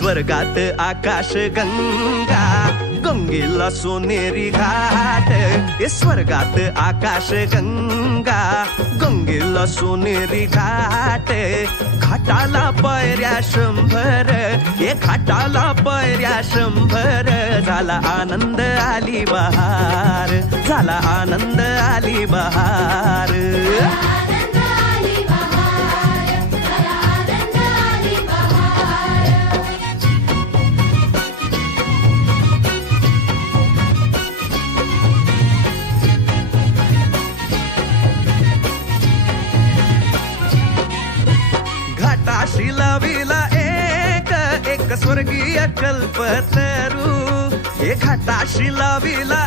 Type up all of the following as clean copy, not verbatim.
स्वर्गात आकाश गंगा गंगेला सोनेरी घाट स्वर्गात आकाश गंगा गंगेला सोनेरी घाट घाटाला पायऱ्या 100 घाटाला पायऱ्या 100 झाला आनंद आली बहार झाला आनंद आली बहार घाटाशी लाविला एक स्वर्गीय कल्पतरू हे घाटाशी लाविला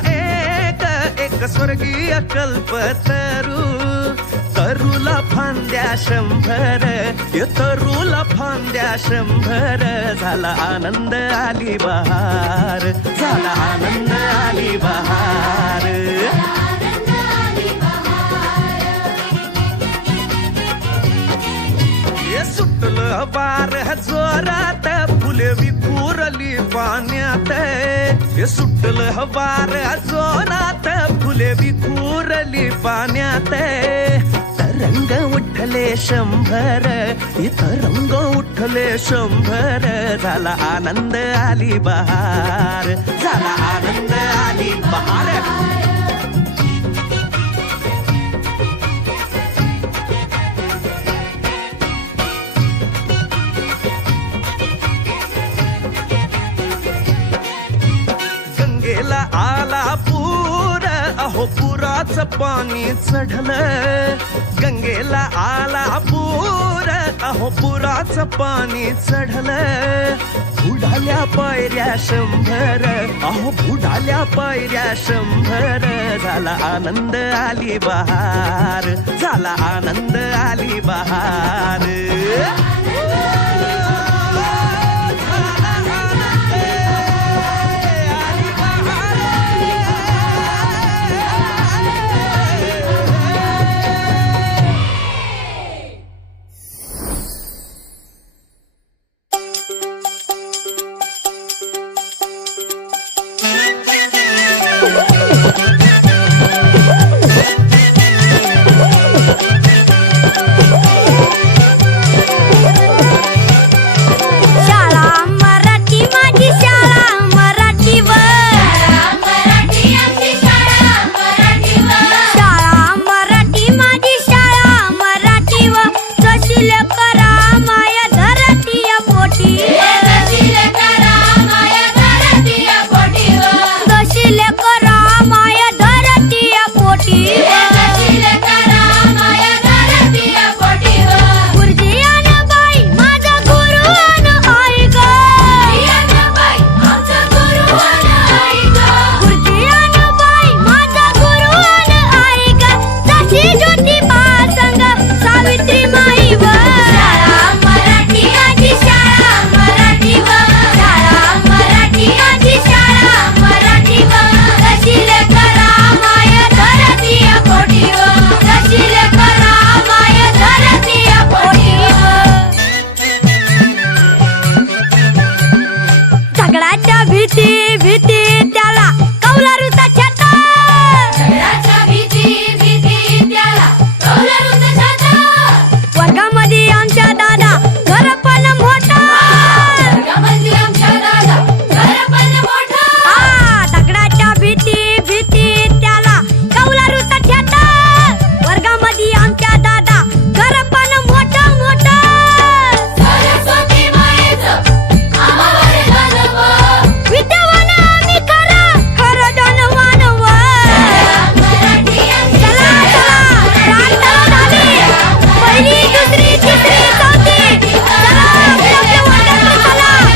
एक स्वर्गीय कल्पतरू तरुला फांद्या 100 तरुला फांद्या 100 झाला आनंद आली बहार झाला आनंद आली बहार सुटलं वार जोरात फुले विखुरली पाण्यात सुटलं वार जोरात फुले विखुरली पाण्यात तरंग उठले 100 तरंग उठले 100 झाला आनंद आली बहार झाला आनंद आली बहार गंगेला आला पूर अहो पुराचं पाणी चढलं गंगेला आला पूर अहो पुराचं पाणी चढलं बुडाल्या पायऱ्या 100 अहो बुडाल्या पायऱ्या 100 झाला आनंद आली बहार झाला आनंद आली बहार